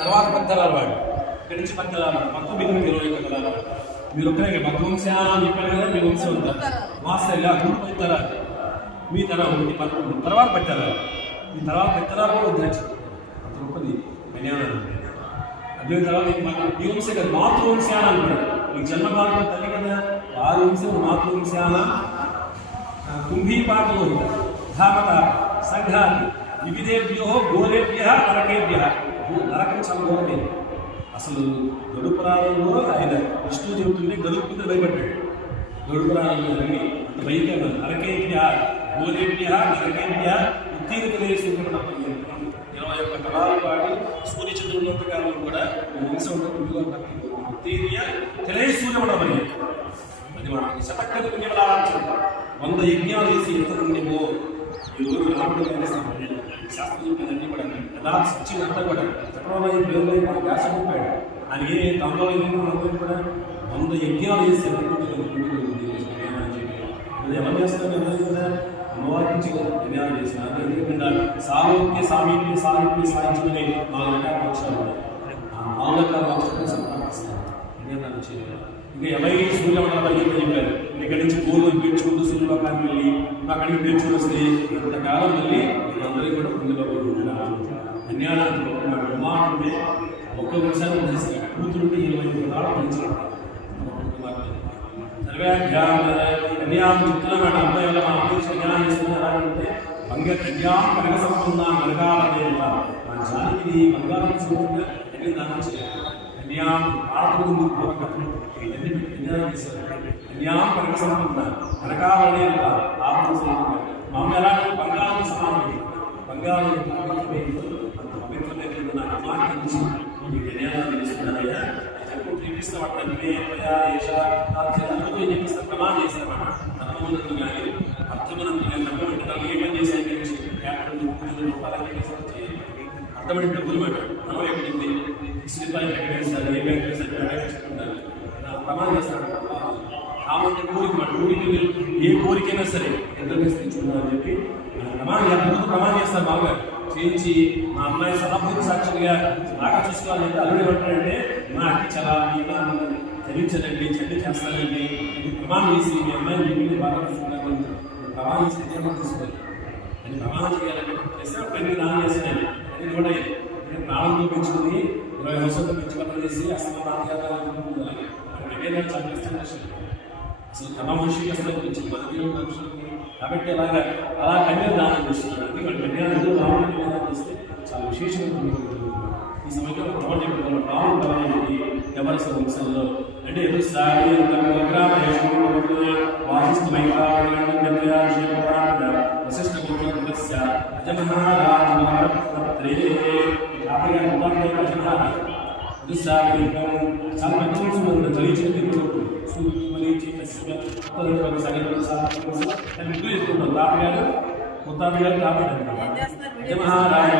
తర్వాత పెద్దలాలు వాడు ఇక్కడి నుంచి పెద్దలాలు మొత్తం మీకు 21 కదలాలు మీరు ఒక్కరే మధ్యవంశాలు అని చెప్పారు కదా మీ వంశం ఉంటారు వాస్తవ్య గురు తరాలు మీ తరం తర్వాత పెట్టారు మీ తర్వాత పెద్దలాలు కూడా ఉద్ధరించారు అంత గొప్పది ధన్యవాదాలు అదే తర్వాత మీ వంశం కదా మాతృవంశాన అంటాడు మీ జన్మకాలంలో తల్లి కదా వారి వంశం మాతృవంశాన కుంభీపాకలో ధామత సంఘాతి వివిధేభ్యో గోరేభ్య నరకేభ్య నరకం చాలా ఘోరమైంది అసలు గరుడ పురాణంలో ఆయన విష్ణువు చెబుతుంటే గరుడు భయపడ్డాడు గరుడ పురాణంలో రంగి అంత భయంకరమైన నరకేభ్య గోరేభ్య నరకేభ్య ఉత్తీర్ణలేసి 21 కళాల పాటు సూర్యచంద్రుల కాలం కూడా వంశం ఉత్తీర్య తెలియసూర్యమని అది మనకి శతక్కలు పుణ్యమలాచం 100 యజ్ఞాలు వేసి ఎంత పుణ్యమో ఈరోజు రాముడు శాస్త్రం కూడా ఎలా సచ్చినంతా కూడా చక్రవర్తి పేరులో మన వ్యాస చెప్పాడు ఆయన ఏ తమలో కూడా 100 యజ్ఞాలు వేసి ఎవరు చేస్తారు కదా అమ్మవారి నుంచి ధన్యాలు చేసినారు ఎందుకంటే సాలోక్య సామీప్య సాహిత్య సాహిత్యమనే 4 రకాల పక్షాలు ఆ 4 రకాల పక్షాలను సంపాదిస్తారు ధన్యవాదాలు చేయాలి ఇంకా ఎవరి సూర్యమండలం చెప్పారు ఇక్కడి నుంచి పూర్వం పీల్చుకుంటూ సూర్యలోకానికి వెళ్ళి అక్కడికి పీల్చుకుని వస్తే ఇంతకాలం వెళ్ళి అందరికీ కూడా పొందుకోబోతున్నారు ధన్యవాదాలు బ్రహ్మాండే ఒక్కొక్కసారి కూతురుంటే 20 రాళ్ళు పెంచారు కన్యాం చిత్రమైన అమ్మాయి వల్ల మా అమ్మాయి కన్యాం చేస్తున్నారంటే బంగ కన్యాం కనక సంపన్న నరకాల దేవత మన జాతికి బంగారం చూడంగా ఎన్ని దానం చేయాలి కన్యాం ఆడకుండా ఎన్ని కన్యాం చేశారు కన్యాం కనక సంపన్న నరకాల దేవత ఆపద మా అమ్మ ఎలా బంగారం సమానం బంగారం పవిత్రమైన నా అమ్మాయి నుంచి ధన్యవాదాలు చేస్తున్నారయ్యా ప్రమాణం చేశారన్నమాట అర్థమనందుకు కానీ అర్థమనందుకు కానీ నమ్మబెట్టాలి ఏ పని చేసే అర్థమని డబ్బులు పెట్టాడు మనం ఎక్కడింది రూపాయలు ఎక్కడ ఏ బ్యాంక్ చెప్తున్నారు ప్రమాణం చేస్తాడు కామంటే ఊరికి ఏ కోరికైనా సరే ఎంత తెచ్చుకున్నారని చెప్పి ప్రమాణం చేస్తారు బాగా చేయించి మా అమ్మాయి సదాపూర్తి సాక్షిగా బాగా చూసుకోవాలంటే అల్లుడు ఏమంటాడంటే మా అట్టి చాలా తెలియచదండి చెడ్డ చేస్తానండి ఇది ప్రమాణం చేసి మీ అమ్మాయిని మీ బాగా చూసుకున్నాను ప్రమాణం చేసి తీసుకోవాలి అని ప్రమాణం చేయాలంటే పెళ్లి దానం చేస్తాను అది కూడా ప్రాణంతో పెంచుకుని 20 వర్షాలతో పెంచుకోవడం చేసి అసలు చాలా కష్టం అసలు తమ మనిషికి అసలు పెంచింది మన దేవుడు మనుషులకి కాబట్టి అలా కన్యా దానం చేస్తున్నారు ఎందుకంటే కన్యాదానం రాముడికి దానం చేస్తే చాలా విశేషంగా ఈ సమయంలో రాముడు రాముడు ఎవరి వంశంలో అంటే ఎదురు సాగి వశిష్ఠ గోత్ర చాలా మంచి వంశం చదివించి తాతగారు ముత్తాతగారు తాతగారు మహారాజు